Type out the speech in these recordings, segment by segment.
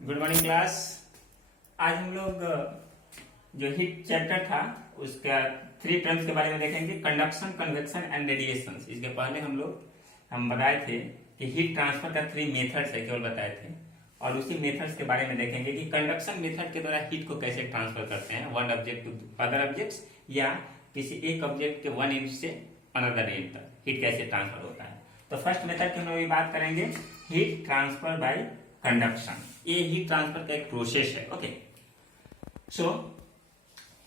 Good morning class. आज हम लोग जो हीट चैप्टर था उसका 3 टर्म्स के बारे में देखेंगे, कंडक्शन, कन्वेक्शन एंड रेडिएशन। इसके पहले हम बताए थे कि हीट ट्रांसफर का 3 मेथड्स है, केवल बताए थे, और उसी मेथड्स के बारे में देखेंगे कि कंडक्शन मेथड के द्वारा हीट को कैसे ट्रांसफर करते हैं one object to other objects, या किसी एक ऑब्जेक्ट के वन एंड से अनदर एंड तक हीट कैसे ट्रांसफर होता है। तो फर्स्ट मेथड की हम लोग बात करेंगे, हीट ट्रांसफर बाय कंडक्शन। ये हीट ट्रांसफर का एक प्रोसेस है। ओके, सो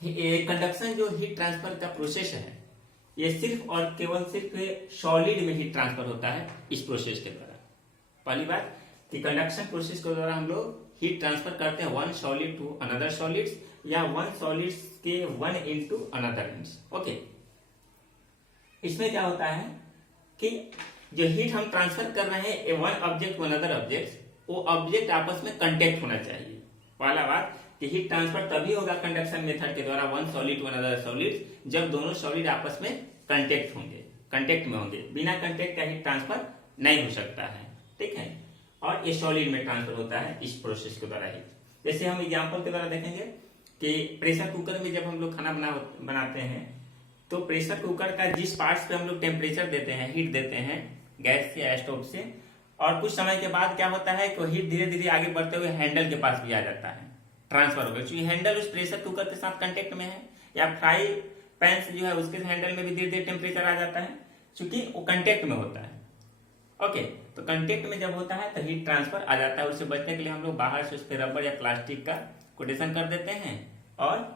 कंडक्शन जो हीट ट्रांसफर का प्रोसेस है, ये सिर्फ और केवल सिर्फ सॉलिड में हीट ट्रांसफर होता है इस प्रोसेस के द्वारा। पहली बात कि कंडक्शन प्रोसेस के द्वारा हम लोग हीट ट्रांसफर करते हैं one solid to another solids, या वन सॉलिड्स के one end to another ends. Okay, इसमें क्या होता है कि जो हीट हम ट्रांसफर कर रहे हैं one object to another object, वो ऑब्जेक्ट आपस में कांटेक्ट होना चाहिए। पहला बात कि हीट ट्रांसफर तभी होगा कंडक्शन मेथड के द्वारा one solid to another solid, जब दोनों सॉलिड आपस में कांटेक्ट में होंगे। बिना कांटेक्ट का हीट ट्रांसफर नहीं हो सकता है, ठीक है। और ये सॉलिड में ट्रांसफर होता है इस प्रोसेस के द्वारा हीट। जैसे हम एग्जांपल के द्वारा देखेंगे कि प्रेशर कुकर में जब हम लोग खाना बनाते हैं, तो प्रेशर कुकर का जिस पार्ट्स पे हम लोग टेम्परेचर देते हैं, हीट देते हैं गैस से या स्टोव से, और कुछ समय के बाद क्या होता है कि हीट धीरे धीरे आगे बढ़ते हुए हैंडल के पास भी आ जाता है, ट्रांसफर हो गया, क्योंकि हैंडल उस प्रेशर कुकर के साथ कांटेक्ट में है, या फ्राई पैन से जो है उसके हैंडल में भी धीरे धीरे टेम्परेचर आ जाता है, क्योंकि वो कांटेक्ट में होता है। ओके, तो कांटेक्ट में जब होता है तो हीट ट्रांसफर आ जाता है। उससे बचने के लिए हम लोग बाहर से उस पर रबर या प्लास्टिक का कोटेशन कर देते हैं और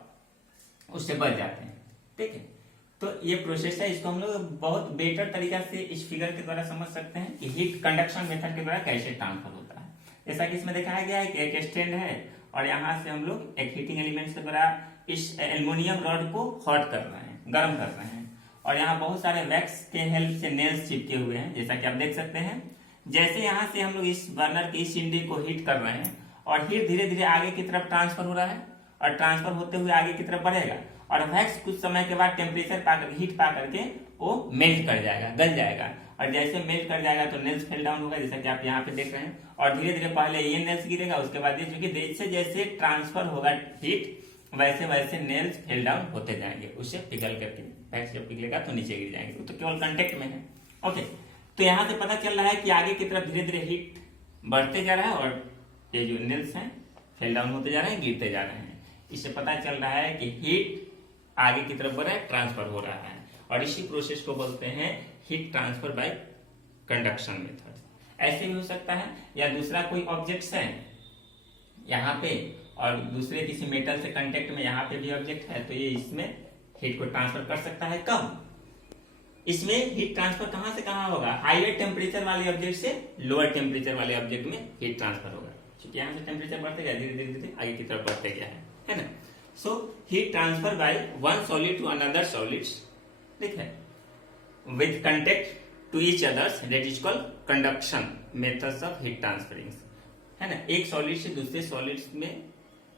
उससे बच जाते हैं, ठीक है। तो ये प्रोसेस है, इसको हम लोग बहुत बेटर तरीका से इस फिगर के द्वारा समझ सकते हैं कि हीट कंडक्शन मेथड के द्वारा कैसे ट्रांसफर होता है। जैसा कि इसमें दिखाया गया है कि एक स्टैंड है और यहाँ से हम लोग एक हीटिंग एलिमेंट के द्वारा इस एल्युमिनियम रॉड को हॉट कर रहे हैं, गर्म कर रहे हैं, और यहाँ बहुत सारे वैक्स के हेल्प से नेल्स चिपके हुए हैं, जैसा कि आप देख सकते हैं। जैसे यहाँ से हम लोग इस बर्नर के इस सिंडी को हीट कर रहे हैं और हीट धीरे धीरे आगे की तरफ ट्रांसफर हो रहा है, और ट्रांसफर होते हुए आगे की तरफ बढ़ेगा, और वैक्स कुछ समय के बाद टेम्परेचर पाकर हीट पा करके वो मेल्ट कर जाएगा, गल जाएगा, और जैसे मेल्ट कर जाएगा तो नेल्स फेल डाउन होगा, जैसा कि आप यहाँ पे देख रहे हैं। और धीरे धीरे पहले ये नेल्स गिरेगा, उसके बाद ये, क्योंकि जैसे जैसे ट्रांसफर होगा हीट वैसे वैसे नेल्स फेल डाउन होते जाएंगे, उससे पिघल करके वैक्स जब पिघलेगा तो नीचे गिर जाएंगे, तो केवल कांटेक्ट में है। ओके, तो यहाँ से पता चल रहा है कि आगे की तरफ धीरे धीरे हीट बढ़ते जा रहा है, और ये जो नेल्स हैं फेल डाउन होते जा रहे हैं, गिरते जा रहे हैं। इससे पता चल रहा है कि हीट आगे की तरफ बढ़ रहा है, ट्रांसफर हो रहा है, और इसी प्रोसेस को बोलते हैं heat transfer by conduction method. ऐसे भी हो सकता है, या दूसरा कोई ऑब्जेक्ट्स है यहाँ पे और दूसरे किसी मेटल से कांटेक्ट में यहाँ पे भी ऑब्जेक्ट है, तो ये इसमें हीट को ट्रांसफर कर सकता है। कब? इसमें हीट ट्रांसफर कहां से कहां होगा? हाईयर टेम्परेचर वाले ऑब्जेक्ट से लोअर टेम्परेचर वाले ऑब्जेक्ट में हीट ट्रांसफर होगा, क्योंकि यहाँ से टेम्परेचर बढ़ते गया, धीरे धीरे धीरे आगे की तरफ बढ़ते गया है ना। So heat transfer by one solid to another solids, ठीक है, with contact to each others, that is called conduction methods of heat transferring, है ना। एक सॉलिड से दूसरे सॉलिड्स में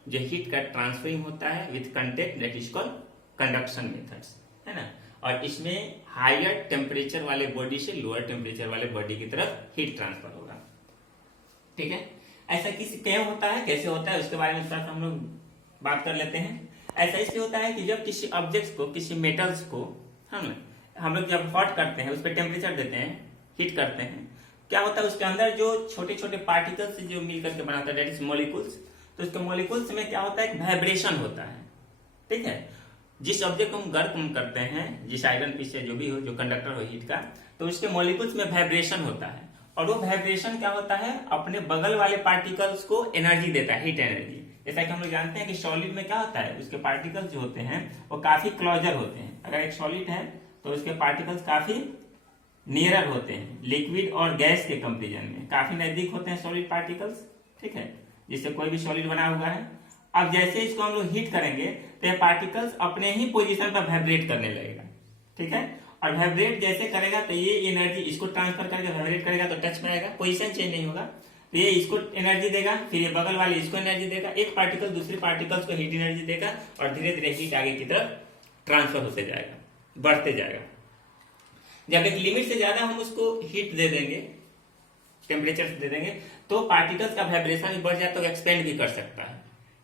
जो हीट का ट्रांसफरिंग होता है with contact, that is called conduction methods, है ना। और इसमें हायर टेम्परेचर वाले बॉडी से लोअर टेम्परेचर वाले बॉडी की तरफ हीट ट्रांसफर होगा, ठीक है। ऐसा क्यों होता है, कैसे होता है, उसके बारे में थोड़ा हम लोग बात कर लेते हैं। ऐसा इसलिए होता है कि जब किसी ऑब्जेक्ट्स को, किसी मेटल्स को हम लोग जब हॉट करते हैं, उस पर टेम्परेचर देते हैं, हीट करते हैं, क्या होता है उसके अंदर जो छोटे छोटे पार्टिकल्स जो मिल करके बनाता है, दैट इज मॉलिक्यूल्स, तो उसके मॉलिक्यूल्स में क्या होता है, एक वाइब्रेशन होता है, ठीक है। जिस ऑब्जेक्ट को हम गर्म करते हैं, जिस आयरन पीस से जो भी हो, जो कंडक्टर हो हीट का, तो उसके मॉलिक्यूल्स में वाइब्रेशन होता है, और वो वाइब्रेशन क्या होता है, अपने बगल वाले पार्टिकल्स को एनर्जी देता है, हीट एनर्जी। जैसा कि हम लोग जानते हैं कि सॉलिड में क्या होता है, उसके पार्टिकल्स जो होते हैं वो काफी क्लोजर होते हैं। अगर एक सॉलिड है तो उसके पार्टिकल्स काफी नियरर होते हैं, लिक्विड और गैस के कंपेरिजन में काफी नजदीक होते हैं सॉलिड पार्टिकल्स, ठीक है, जिससे कोई भी सॉलिड बना हुआ है। अब जैसे इसको हम लोग हीट करेंगे तो ये पार्टिकल्स अपने ही पोजीशन पर वाइब्रेट करने लगेगा, ठीक है, और वाइब्रेट जैसे करेगा तो ये एनर्जी इसको ट्रांसफर करके वाइब्रेट करेगा, तो टच में आएगा, पोजीशन चेंज नहीं होगा, तो ये इसको एनर्जी देगा, फिर ये बगल वाले इसको एनर्जी देगा, एक पार्टिकल दूसरे पार्टिकल्स को हीट एनर्जी देगा, और धीरे धीरे हीट आगे की तरफ ट्रांसफर होते जाएगा, बढ़ते जाएगा। जब एक लिमिट से ज्यादा हम उसको हीट दे देंगे टेम्परेचर दे देंगे तो पार्टिकल्स का वाइब्रेशन भी बढ़ जाए तो एक्सपेंड भी कर सकता है।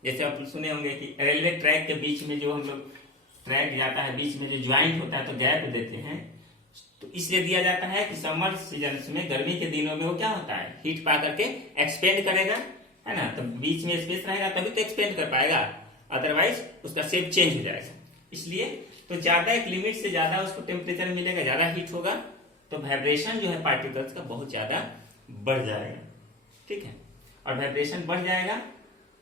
जैसे आप सुने होंगे कि रेलवे ट्रैक के बीच में जो हम लोग ट्रैक जाता है बीच में जो ज्वाइंट होता है तो गैप देते हैं, तो इसलिए दिया जाता है कि समर सीजन में गर्मी के दिनों में वो क्या होता है हीट पा करके एक्सपेंड करेगा, है ना, तो बीच में स्पेस रहेगा तभी तो एक्सपेंड कर पाएगा, अदरवाइज उसका शेप चेंज हो जाएगा। इसलिए तो ज्यादा एक लिमिट से ज्यादा उसको टेम्परेचर मिलेगा, ज्यादा हीट होगा तो वाइब्रेशन जो है पार्टिकल्स का बहुत ज्यादा बढ़ जाएगा, ठीक है, और वाइब्रेशन बढ़ जाएगा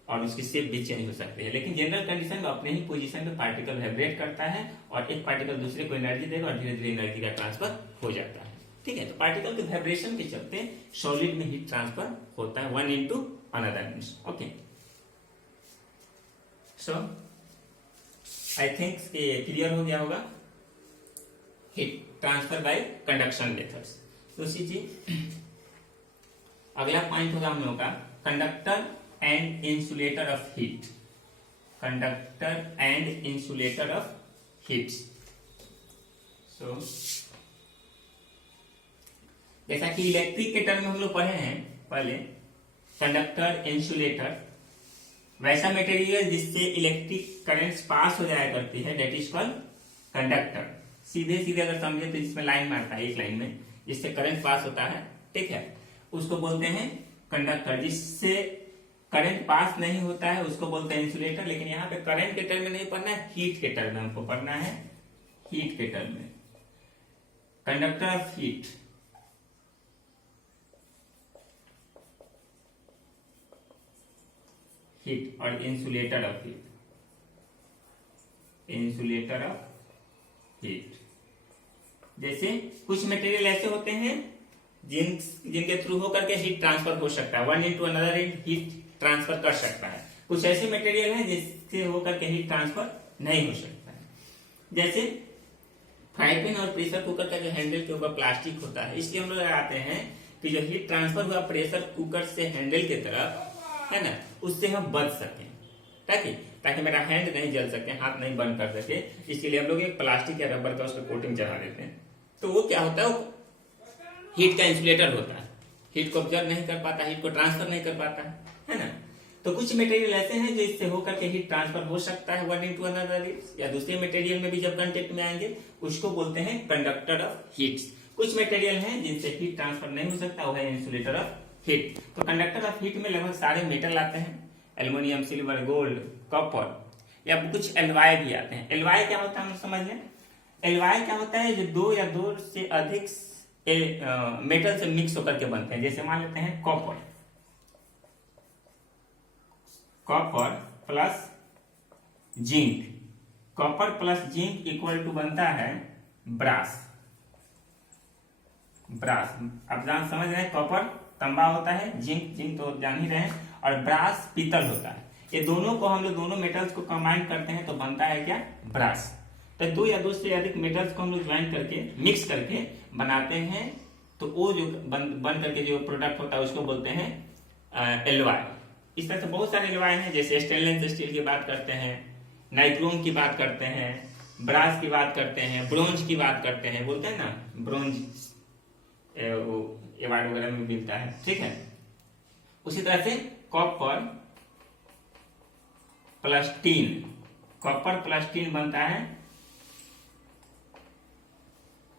और उसकी शेप भी चेंज हो सकती है। लेकिन जनरल कंडीशन में अपने ही पोजीशन पे पार्टिकल वाइब्रेट करता है और एक पार्टिकल दूसरे को एनर्जी देगा और धीरे धीरे एनर्जी का ट्रांसफर हो जाता है, ठीक है। तो पार्टिकल के वाइब्रेशन के चलते सॉलिड में हीट ट्रांसफर होता है one into another means, okay. So I think ये क्लियर हो गया होगा heat transfer by conduction methods. दूसरी चीज अगला पॉइंट होगा हम लोगों का conductor and insulator of heat, conductor and insulator of heat. So जैसा कि इलेक्ट्रिक के टर्म में हम लोग पढ़े हैं पहले कंडक्टर इंसुलेटर, वैसा मटेरियल जिससे इलेक्ट्रिक करंट्स पास हो जाया करती है दैट इज कॉल्ड कंडक्टर। सीधे सीधे अगर समझे तो इसमें लाइन मारता है एक लाइन में जिससे करंट पास होता है, ठीक है, उसको बोलते हैं कंडक्टर। जिससे करंट पास नहीं होता है उसको बोलते हैं इंसुलेटर। लेकिन यहाँ पे करंट के टर्म में नहीं पढ़ना है, हीट के टर्म में हमको पढ़ना है, हीट के टर्म में कंडक्टर ऑफ हीट। हीट और insulator of heat, insulator of heat. जैसे कुछ मटेरियल ऐसे होते हैं जिनके थ्रू होकर के हीट ट्रांसफर हो सकता है, one into another heat transfer कर सकता है। कुछ ऐसे मटेरियल हैं जिससे होकर के हीट ट्रांसफर नहीं हो सकता है। जैसे फ्राई पैन और प्रेशर कुकर का जो हैंडल के ऊपर प्लास्टिक होता है, इसलिए हम लोग लगाते हैं कि जो हीट ट्रांसफर हुआ प्रेशर कुकर से हैंडल की तरफ, है ना, उससे हम बच सकें, ताकि मेरा हैंड नहीं जल सके, हाथ नहीं बंद कर सके। इसलिए हम लोग एक प्लास्टिक या रबर का उस पर कोटिंग चढ़ा देते हैं। तो वो क्या होता है, वो हीट का इंसुलेटर होता है, हीट को ऑब्जर्व नहीं कर पाता, हीट को ट्रांसफर नहीं कर पाता है ना। तो कुछ मटेरियल ऐसे हैं जो इससे होकर के हीट ट्रांसफर हो सकता है वन इनटू अनदर, या दूसरे मटेरियल में भी जब कांटेक्ट में आएंगे उसको बोलते हैं कंडक्टर ऑफ हीट। कुछ मटेरियल हैं जिनसे हीट ट्रांसफर नहीं हो सकता, वो है इंसुलेटर ऑफ हीट। तो कंडक्टर ऑफ हीट में लगभग सारे मेटल आते हैं, एल्युमिनियम, सिल्वर, गोल्ड, कॉपर, या कुछ एलवाई भी आते हैं। एलवाई क्या होता है हम समझ लें। एलवाई क्या होता है, जो दो या दो से अधिक मेटल से मिक्स होकर के बनते हैं। जैसे मान लेते हैं copper, copper plus zinc, copper plus zinc equal to बनता है ब्रास। ब्रास आप जान समझ रहे हैं, कॉपर तांबा होता है, जिंक तो जान ही रहे हैं, और ब्रास पीतल होता है। ये दोनों को हम लोग दोनों मेटल्स को कंबाइन करते हैं तो बनता है क्या, ब्रास। तो दो या दो से अधिक मेटल्स को हम लोग ज्वाइन करके मिक्स करके बनाते हैं, तो वो जो बन करके जो प्रोडक्ट होता है उसको बोलते हैं एलवाई। इस तरह से बहुत सारे एलवाई हैं, जैसे स्टेनलेस स्टील की बात करते हैं, नाइक्रोम की बात करते हैं, ब्रास की बात करते हैं, ब्रोंज की बात करते हैं, बोलते हैं ना ब्रोंज, वो अवार्ड वगैरह में मिलता है, ठीक है। उसी तरह से copper plus tin, copper plus tin बनता है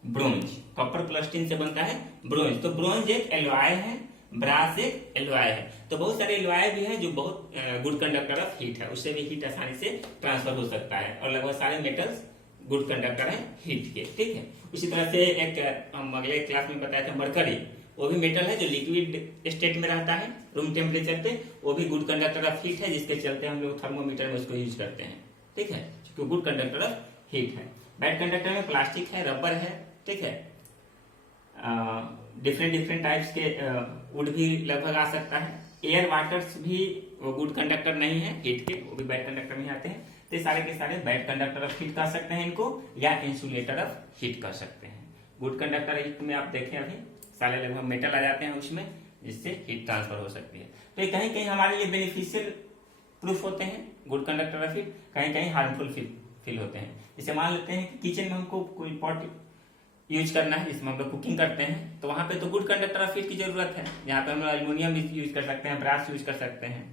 ब्रोंज, कॉपर प्लस टीन से बनता है ब्रोंज। तो ब्रोंज एक एलॉय है, ब्रास एक एलॉय है। तो बहुत सारे एलॉय भी हैं जो बहुत गुड कंडक्टर ऑफ हीट है, उससे भी हीट आसानी से ट्रांसफर हो सकता है, और लगभग सारे मेटल्स गुड कंडक्टर है हीट के, ठीक है। उसी तरह से एक हम अगले क्लास में बताया था मरकरी, वो भी मेटल है जो लिक्विड स्टेट में रहता है रूम टेम्परेचर पे, वो भी गुड कंडक्टर ऑफ हीट है, जिसके चलते हम लोग थर्मोमीटर में उसको यूज करते हैं, ठीक है, क्योंकि गुड कंडक्टर ऑफ हीट है। बैड कंडक्टर में प्लास्टिक है, रबर है, ठीक है, डिफरेंट टाइप्स के वुड भी लगभग आ सकता है। एयर वाटर्स भी वो गुड कंडक्टर नहीं है हीट के, वो भी बैड कंडक्टर में आते हैं। तो सारे के सारे बैड कंडक्टर ऑफ हीट कर सकते हैं इनको, या इंसुलेटर ऑफ हीट कर सकते हैं। गुड कंडक्टर हीट में आप देखें अभी सारे लगभग मेटल आ जाते हैं उसमें, जिससे हीट ट्रांसफर हो सकती है। तो ये कहीं कहीं हमारे लिए बेनिफिशियल प्रूफ होते हैं गुड कंडक्टर ऑफ हीट, कहीं कहीं हार्मफुल फील होते हैं। जैसे मान लेते हैं कि किचन में हमको कोई पॉट यूज करना है जिसमें हम लोग कुकिंग करते हैं, तो वहां पे तो गुड कंडक्टर ऑफ हीट की जरूरत है। यहाँ पे हम लोग एल्यूमिनियम यूज कर सकते हैं, ब्रास यूज कर सकते हैं,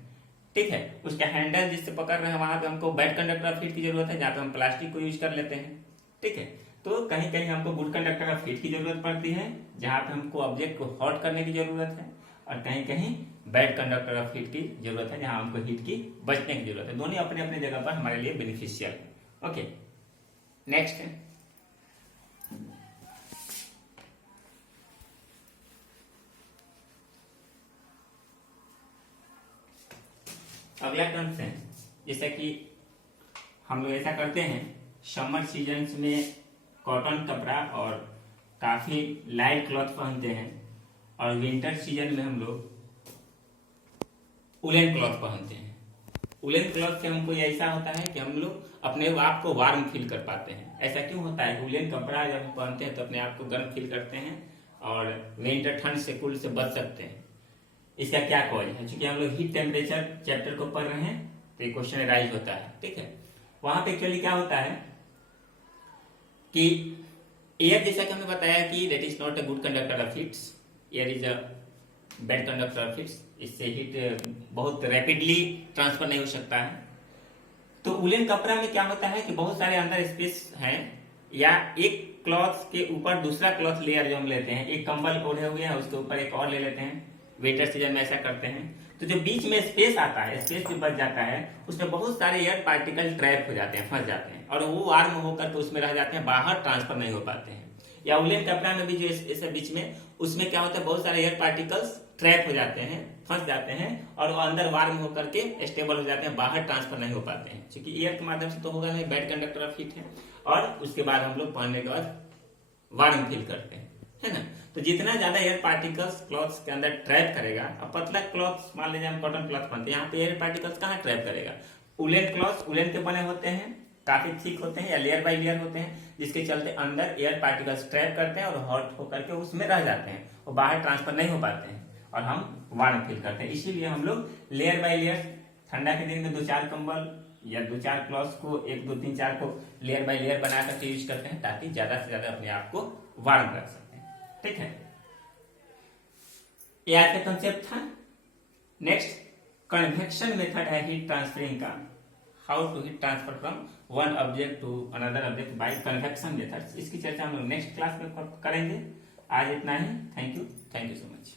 ठीक है। उसका हैंडल जिससे पकड़ रहे हैं वहां पे हमको बैड कंडक्टर ऑफ हीट की जरूरत है, जहाँ पे हम प्लास्टिक को यूज कर लेते हैं, ठीक है। तो कहीं कहीं हमको गुड कंडक्टर ऑफ हीट की जरूरत पड़ती है, जहाँ पे हमको ऑब्जेक्ट को हॉट करने की जरूरत है, और कहीं कहीं बैड कंडक्टर ऑफ हीट की जरूरत है, जहाँ हमको हीट की बचने की जरूरत है। दोनों अपने अपने जगह पर हमारे लिए बेनिफिशियल है। ओके, नेक्स्ट है अगला टर्म्स है, जैसे कि हम लोग ऐसा करते हैं समर सीजन में कॉटन कपड़ा और काफी लाइट क्लॉथ पहनते हैं, और विंटर सीजन में हम लोग उलेन क्लॉथ पहनते हैं। उलेन क्लॉथ से हमको ये ऐसा होता है कि हम लोग अपने आप को वार्म फील कर पाते हैं। ऐसा क्यों होता है? उलेन कपड़ा जब हम पहनते हैं तो अपने आप को गर्म फील करते हैं और विंटर ठंड से कूल से बच सकते हैं। इसका क्या कॉज है? चूंकि हम लोग हीट टेम्परेचर चैप्टर को पढ़ रहे हैं तो ये क्वेश्चन राइज होता है, ठीक है। वहां पे एक्चुअली क्या होता है कि एयर, जैसा कि हमने बताया कि that is not a good conductor of heats, air is a bad conductor of heats. इससे हीट बहुत रैपिडली ट्रांसफर नहीं हो सकता है। तो उलेन कपड़ा में क्या होता है कि बहुत सारे अंदर स्पेस हैं, या एक क्लॉथ के ऊपर दूसरा क्लॉथ लेयर जो हम लेते हैं, एक कंबल ओढ़े हुए हैं उसके ऊपर एक और ले लेते हैं, विंटर सीजन में ऐसा करते हैं। तो जो बीच में स्पेस आता है, स्पेस जो बच जाता है, उसमें बहुत सारे एयर पार्टिकल ट्रैप हो जाते हैं, फंस जाते हैं, और वो वार्म होकर के उसमें रह जाते हैं, बाहर ट्रांसफर नहीं हो पाते हैं। या उलेन कपड़ा में भी जो ऐसे बीच में, उसमें क्या होता है, बहुत सारे एयर पार्टिकल्स ट्रैप हो जाते हैं, फंस जाते हैं, और वो अंदर वार्म होकर के स्टेबल हो जाते हैं, बाहर ट्रांसफर नहीं हो पाते हैं, क्योंकि एयर के माध्यम से तो होगा नहीं, बैड कंडक्टर ऑफ हीट है। और उसके बाद हम लोग पहनने के बाद वार्म फील करते हैं, है ना। तो जितना ज्यादा एयर पार्टिकल्स क्लॉथ्स के अंदर ट्रैप करेगा, अब पतला क्लॉथ मान लीजिए हम कॉटन क्लॉथ पहनते हैं, यहाँ पे एयर पार्टिकल्स कहाँ ट्रैप करेगा? उलेन क्लॉथ उलेन के बने होते हैं, काफी थिक होते हैं या लेयर बाय लेयर होते हैं, जिसके चलते अंदर एयर पार्टिकल्स ट्रैप करते हैं और हॉट होकर के उसमें रह जाते हैं और बाहर ट्रांसफर नहीं हो पाते हैं, और हम वार्म फील करते हैं। इसीलिए हम लोग लेयर बाय लेयर, ठंडा के दिन में 2-4 कंबल या 2-4 क्लॉथ्स को 1, 2, 3, 4 को लेयर बाय लेयर बना करके यूज करते हैं, ताकि ज्यादा से ज्यादा अपने आप को वार्म रख सकें, ठीक है। ये आज का कंसेप्ट था। नेक्स्ट कन्वेक्शन मेथड है हीट ट्रांसफरिंग का, how to heat transfer from one object to another object by convection method. इसकी चर्चा हम लोग नेक्स्ट क्लास में करेंगे। आज इतना ही। Thank you so much.